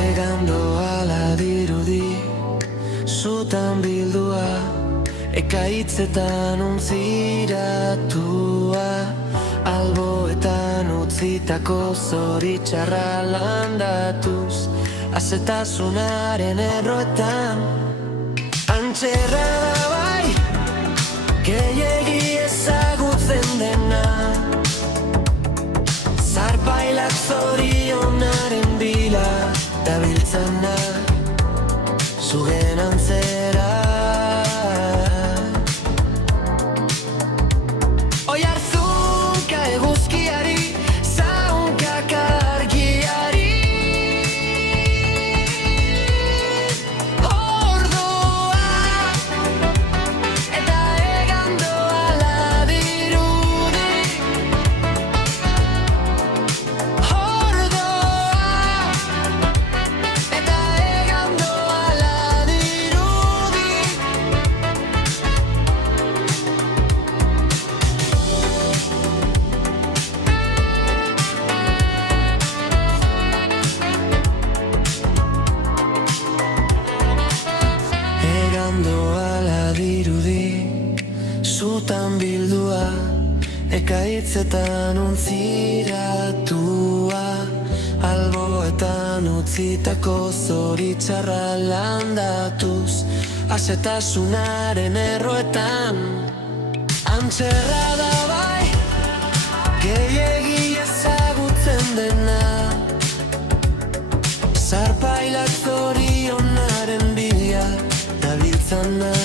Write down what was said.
Egandoala dirudi, zutan bildua, ekaitzetan untziratua, alboetan utzitako zoritxarra landatuz, azetasunaren erroetan. Antxerra da bai, gehiegi ezagutzen dena, zarpailak zorionaren bila dabiltzana, zugen antzera. Oihartzunka eguzkiari, zaunkak argiari, ordoa eta egandoala dirudi, ordoa eta egandoala dirudi. Egandoala dirudi, zutan bildua, ekaitzetan untziratua, alboetan utzitako zoritxarra landatuz, azetasunaren erroetan. Antxerra da bai, gehiegi ezagutzen dena, zarpailak zorionaren bila dabiltzana.